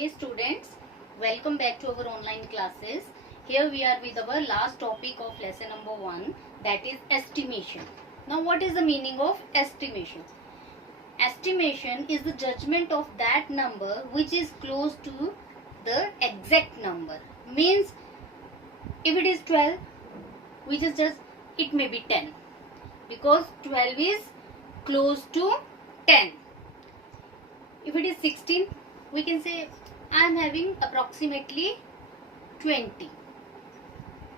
Hey students, welcome back to our online classes. Here we are with our last topic of lesson number 1, that is estimation. Now what is the meaning of estimation? Estimation is the judgment of that number which is close to the exact number. Means if it is 12, we just it may be 10 because 12 is close to 10. If it is 16, we can say I am having approximately 20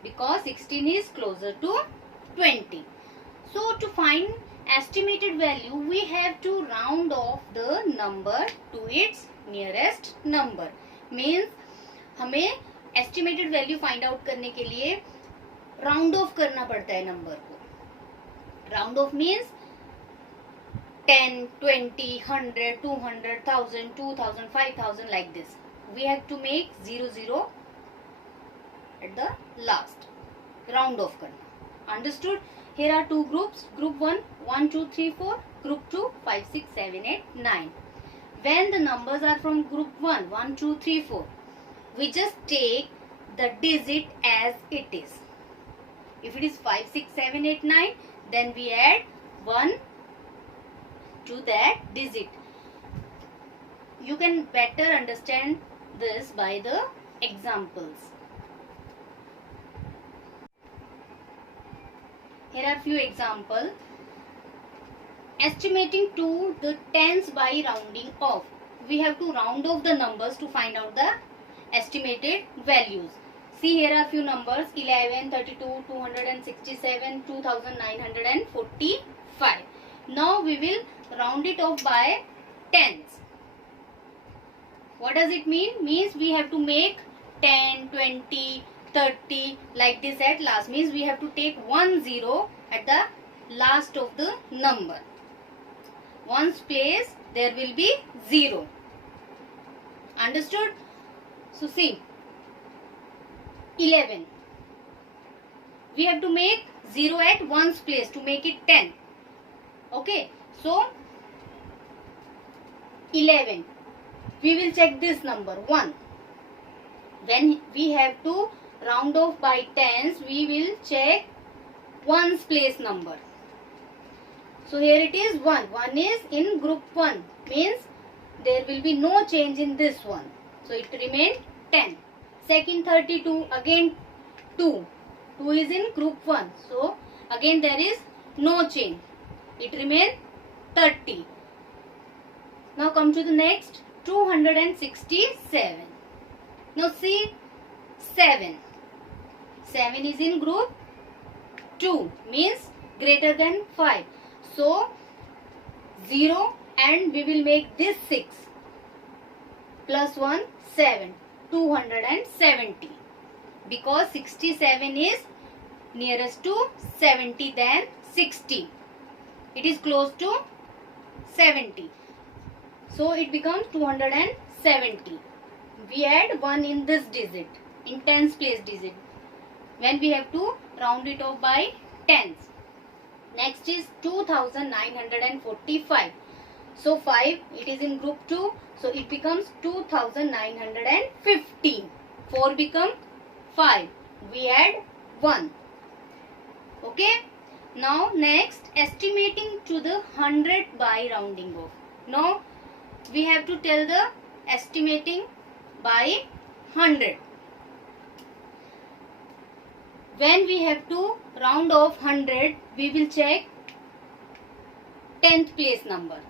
because 16 is closer to 20. So to find estimated value, we have to round off the number to its nearest number. Means हमें estimated value find out करने के लिए round off करना पड़ता है number को. Round off means 10, 20, 100, 200, 1000, 2000, 5000 like this. We have to make 00 at the last. Round off karna. Understood? Here are two groups. Group 1, 1, 2, 3, 4. Group 2, 5, 6, 7, 8, 9. When the numbers are from group 1, 1, 2, 3, 4, we just take the digit as it is. If it is 5, 6, 7, 8, 9, then we add 1 to that digit. You can better understand this by the examples. Here are few examples. Estimating to the tens by rounding off. We have to round off the numbers to find out the estimated values. See, here are few numbers: 11, 32, 267, 2945. Now we will round it off by tens. What does it mean? Means we have to make 10, 20, 30 like this at last. Means we have to take 1 0 at the last of the number. One's place there will be 0. Understood? So see, 11. We have to make 0 at one's place to make it 10. Okay, so 11. We will check this number 1. When we have to round off by tens, we will check one's place number. So here it is 1. 1 is in group 1. Means there will be no change in this one. So it remains 10. Second 32, again 2. 2 is in group 1. So again there is no change. It remains 30. Now come to the next, 267. Now see, 7. 7 is in group 2, means greater than 5. So 0 and we will make this 6 plus 1, 7. 270. Because 67 is nearest to 70 than 60. It is close to 70. So it becomes 270. We add 1 in this digit, in tens place digit, when we have to round it off by tens. Next is 2945. So 5, it is in group 2. So it becomes 2915. 4 become 5. We add 1. Okay. Now next, estimating to the 100 by rounding off. Now we have to tell the estimating by 100. When we have to round off 100, we will check 10th place number.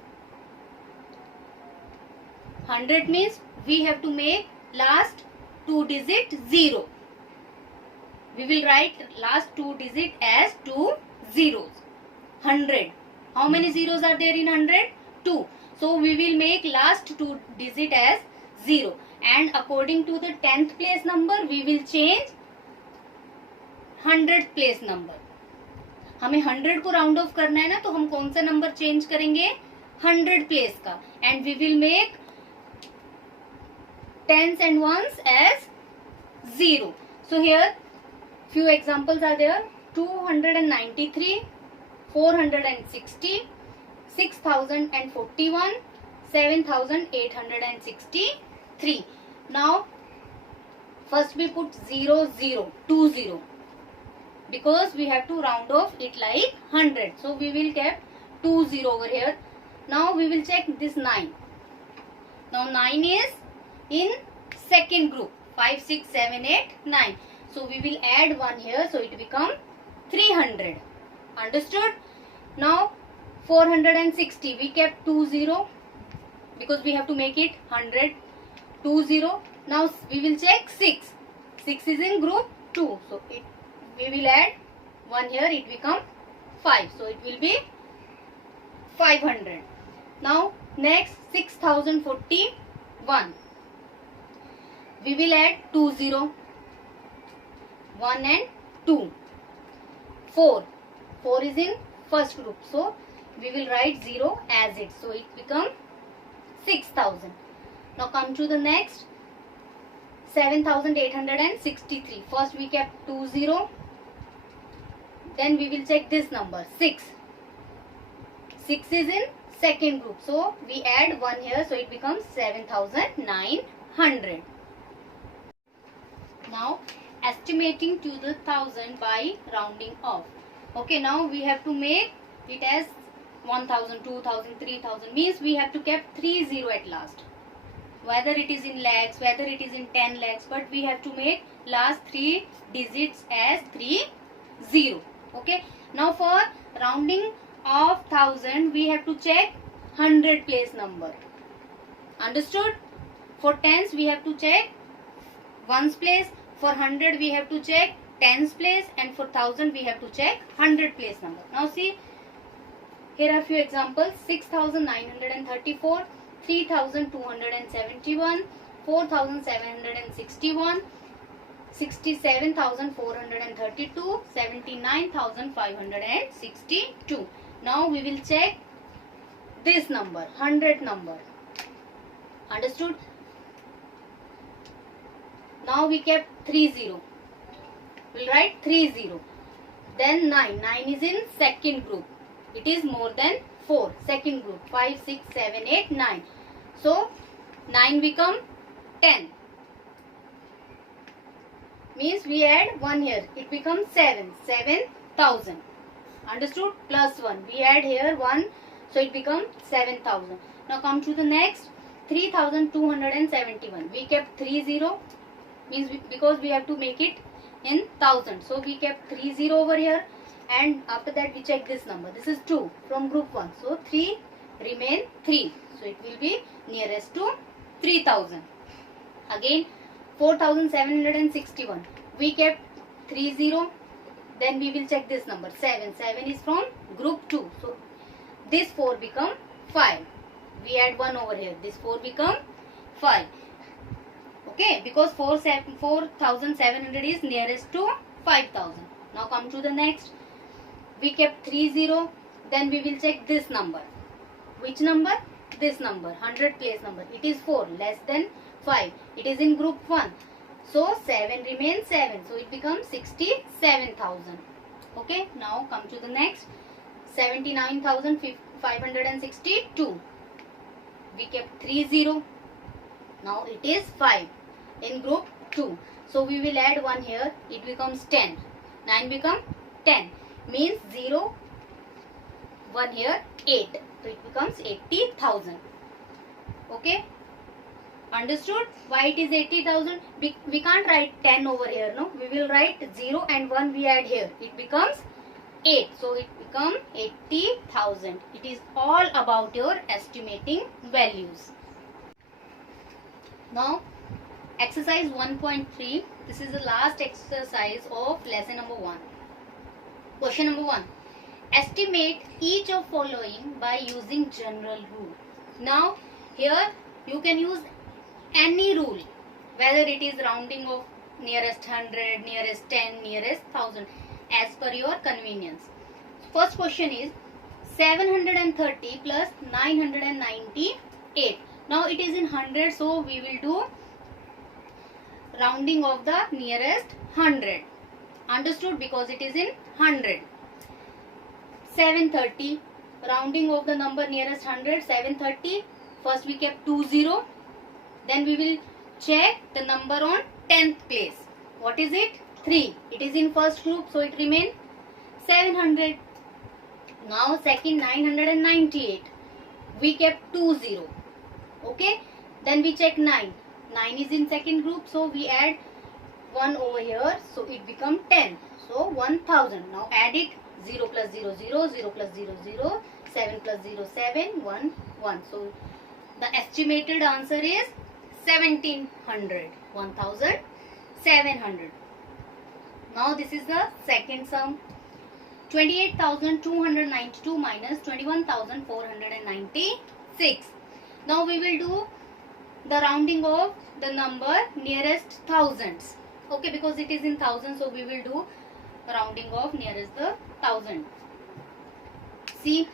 100 means we have to make last 2 digit 0. We will write last 2 digit as 2 zeros. 100. How many zeros are there in 100? 2. So we will make last 2 digit as 0. And according to the 10th place number, we will change 100th place number. हमें 100 को round of करना है ना, तो हम कौन सा number change करेंगे? 100 प्लेस का. And we will make tens and ones as 0. So here few examples are there: 293, 460, 6041, 7863. Now first we put 0 0 2 0 because we have to round off it like 100. So we will keep 2 0 over here. Now we will check this 9. Now 9 is in second group. 5 6 7 8 9. So we will add 1 here, so it become 300. Understood? Now 460 we kept 2 0 because we have to make it 100. 2 0. Now we will check 6. 6 is in group 2. So we will add 1 here, it become 5. So it will be 500. Now next 6041. We will add 2 0. 1 and 2. 4. 4 is in first group. So we will write 0 as it. So it become 6000. Now come to the next 7863. First we kept 2 0. Then we will check this number 6. 6 is in second group. So we add 1 here. So it becomes 7900. Now estimating to the thousand by rounding off. Okay, now we have to make it as 1000, 2000, 3000. Means we have to keep 30 at last. Whether it is in lakhs, whether it is in 10 lakhs, but we have to make last 3 digits as 30. Okay. Now for rounding of 1000, we have to check 100 place number. Understood? For tens, we have to check ones place. For 100, we have to check tens place, and for 1000, we have to check 100 place number. Now see, here are few examples: 6934, 3271, 4761, 67,432, 79,562. Now we will check this number, 100 number. Understood? Now we kept 30. We'll write 30. Then 9. 9 is in second group. It is more than 4. Second group. 5, 6, 7, 8, 9. So 9 become 10. Means we add 1 here. It becomes 7. 7,000. Understood? Plus 1. We add here 1. So it becomes 7,000. Now come to the next. 3,271. We kept 30. Means because we have to make it in 1000. So we kept 30 over here. And after that we check this number. This is 2 from group 1. So 3 remain 3. So it will be nearest to 3000. Again 4761. We kept 30. Then we will check this number. 7. 7 is from group 2. So this 4 become 5. We add 1 over here. This 4 become 5. Okay, because 4,700 is nearest to 5,000. Now come to the next. We kept 30. Then we will check this number. Which number? This number. 100 place number. It is 4. Less than 5. It is in group 1. So 7 remains 7. So it becomes 67,000. Okay. Now come to the next. 79,562. We kept 30. Now it is 5 in group 2. So we will add 1 here. It becomes 10. 9 become 10. Means 0, 1 here, 8. So it becomes 80,000. Okay. Understood? Why it is 80,000? We can't write 10 over here. No. We will write 0 and 1 we add here. It becomes 8. So it becomes 80,000. It is all about your estimating values. Now exercise 1.3. This is the last exercise of lesson number 1. Question number 1. Estimate each of following by using general rule. Now here you can use any rule, whether it is rounding of nearest 100, nearest 10, nearest 1000, as per your convenience. First question is 730 plus 998. Now it is in 100, so we will do rounding of the nearest 100. Understood? Because it is in 100. 730, rounding of the number nearest 100. 730. First we kept 20. Then we will check the number on 10th place. What is it? 3. It is in first group, so it remains 700. Now second 998. We kept 20. Okay. Then we check 9. 9 is in second group, so we add 1 over here, so it becomes 10. So 1000. Now add it. 0 plus 0 0, 0 plus 0 0, 7 plus 0 7, 1 1. So the estimated answer is 1700. 1700. Now this is the second sum. 28,292 minus 21,496. Now we will do the rounding of the number nearest thousands. Okay, because it is in thousands, so we will do rounding of nearest the thousand. See,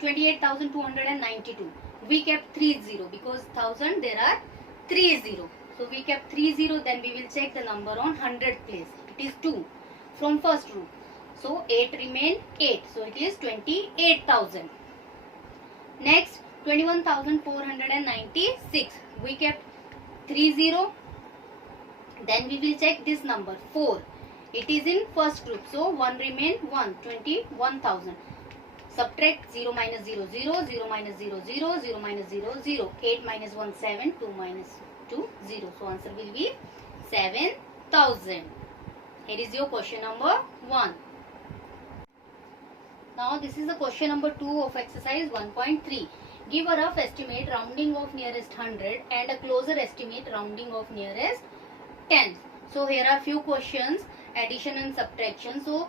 28,292. We kept 30 because 1000 there are 30. So we kept 30. Then we will check the number on 100th place. It is 2 from first row. So 8 remain 8. So it is 28,000. Next 21,496. We kept 30. Then we will check this number 4. It is in first group. So 1 remain 1. 21,000. Subtract 0 minus 0 0, 0 minus 0 0, 0 minus 0 0. 8 minus 1 7, 2 minus 2 0. So answer will be 7,000. Here is your question number 1. Now this is the question number 2 of exercise 1.3. Give a rough estimate rounding of nearest 100 and a closer estimate rounding of nearest 10. So here are few questions, addition and subtraction. So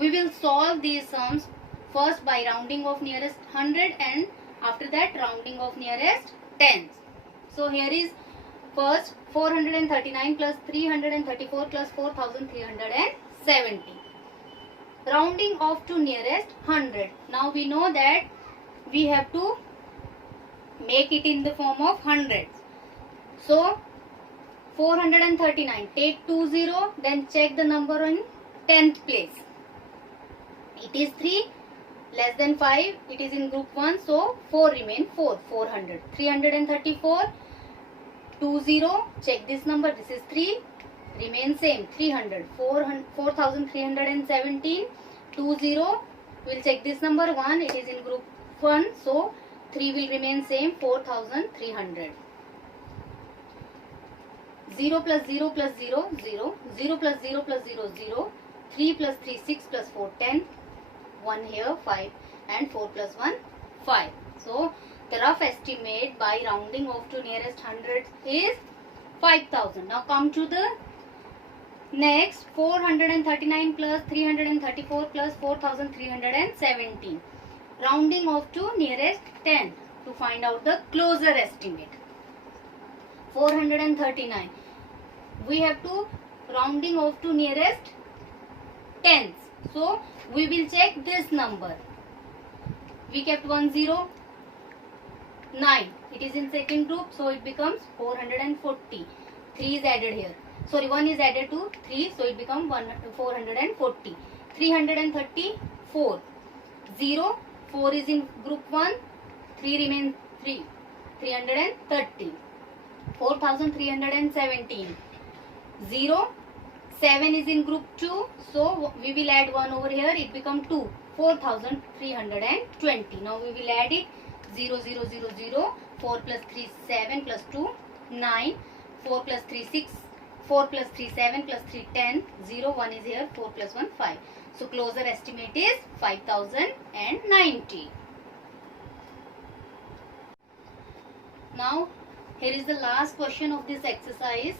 we will solve these sums first by rounding of nearest 100 and after that rounding of nearest 10. So here is first 439 plus 334 plus 4370. Rounding off to nearest 100. Now we know that we have to make it in the form of hundreds. So 439, take 20, then check the number in 10th place. It is 3 less than 5. It is in group 1, so 4 remain 4. 400. 334, 20, check this number. This is 3. Remain same. 300. 4,317. 20. We'll check this number 1. It is in group 1. So 3 will remain same. 4,300. 0 plus 0 plus 0, 0. 0 plus 0 plus 0, 0. 3 plus 3, 6 plus 4, 10. 1 here, 5. And 4 plus 1, 5. So the rough estimate by rounding off to nearest hundreds is 5,000. Now come to the next 439 plus 334 plus 4,317. Rounding off to nearest 10 to find out the closer estimate. 439. We have to rounding off to nearest tens. So we will check this number. We kept 10. 9. It is in second group, so it becomes 440. 3 is added here. Sorry, 1 is added to 3, so it becomes 440. 334. 0. 4 is in group 1. 3 remains 3. 330. 4,317. 0. 7 is in group 2. So we will add 1 over here. It becomes 2. 4,320. Now we will add it. 0 0 0 0. 4 plus 3 7 plus 2 9. 4 plus 3 6. 4 plus 3 7 plus 3 10. 0 1 is here. 4 plus 1 5. So closer estimate is 5,090. Now here is the last question of this exercise.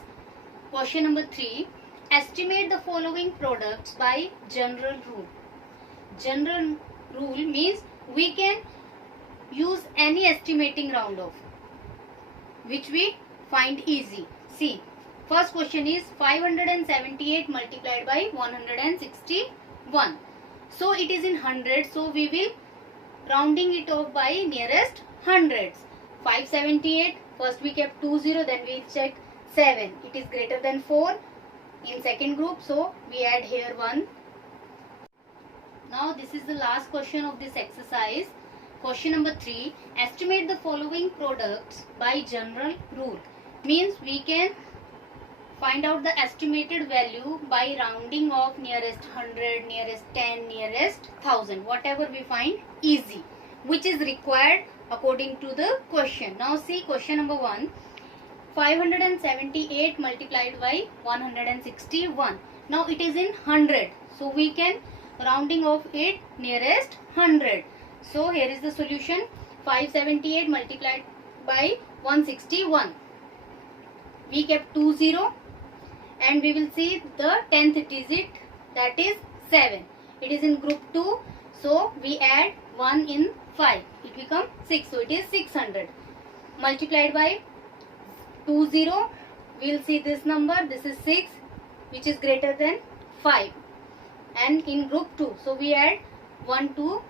Question number 3. Estimate the following products by general rule. General rule means we can use any estimating round off which we find easy. See, first question is 578 multiplied by 161. So it is in hundreds, so we will rounding it off by nearest hundreds. 578, first we kept 20, then we check 7. It is greater than 4 in second group, so we add here 1. Now this is the last question of this exercise. Question number 3. Estimate the following products by general rule. means we can find out the estimated value by rounding of nearest 100, nearest 10, nearest 1000, whatever we find easy, which is required according to the question. Now see question number 1. 578 multiplied by 161. Now it is in 100. So we can rounding of it nearest 100. So here is the solution. 578 multiplied by 161. We kept 20 and we will see the 10th digit, that is 7. It is in group 2. So we add 1 in 5. It becomes 6. So it is 600. Multiplied by 20. We will see this number. This is 6, which is greater than 5. And in group 2. So we add 1 to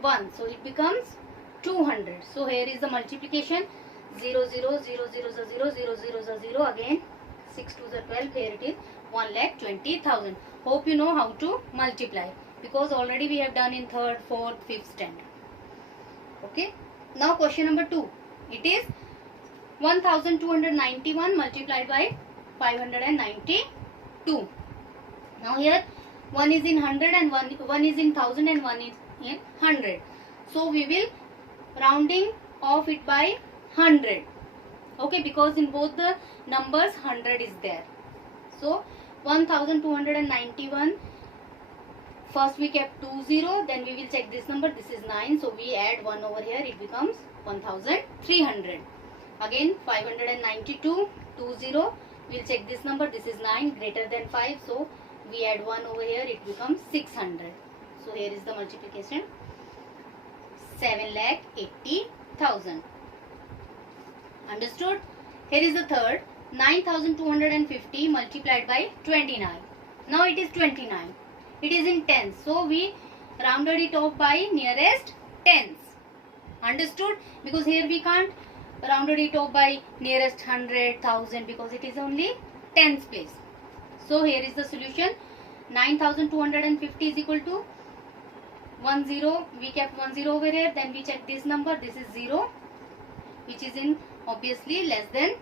1. So it becomes 200. So here is the multiplication. 0, 0, 0, 0, 0, 0, 0, 0, 0, again 6 to the 12. Here it is 1,20,000. Hope you know how to multiply, because already we have done in 3rd, 4th, 5th standard. Okay. Now question number 2. It is 1291 multiplied by 592. Now here 1 is in 100 and 1 is in 1000 and 1 is in 100. So we will rounding off it by 100. Okay, because in both the numbers 100 is there. So 1291. First we kept 20, then we will check this number. This is 9. So we add 1 over here. It becomes 1300. Again 592, 20. We will check this number. This is 9, greater than 5. So we add 1 over here. It becomes 600. So here is the multiplication. 7,80,000. Understood? Here is the third. 9,250 multiplied by 29. Now it is 29. It is in tens. So we rounded it off by nearest tens. Understood? Because here we can't rounded it off by nearest 100, 1000, because it is only tens place. So here is the solution. 9,250 is equal to 10. We kept 10 over here. Then we check this number. This is 0, which is in obviously less than.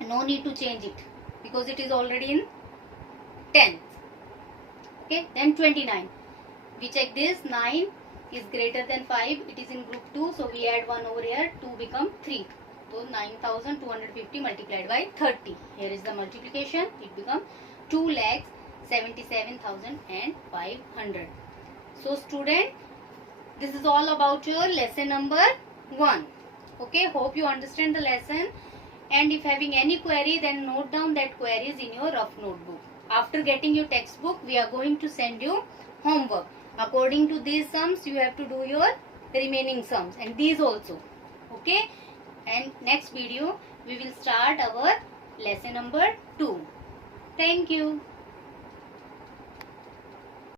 No need to change it because it is already in tens. Okay. Then 29. We check this. 9 is greater than 5. It is in group 2. So we add 1 over here. 2 become 3. So 9,250 multiplied by 30. Here is the multiplication. It becomes 2,77,500. So student, this is all about your lesson number 1. Okay, hope you understand the lesson, and if having any query, then note down that queries in your rough notebook. After getting your textbook, we are going to send you homework. According to these sums, you have to do your remaining sums and these also. Okay, and next video we will start our lesson number 2. Thank you.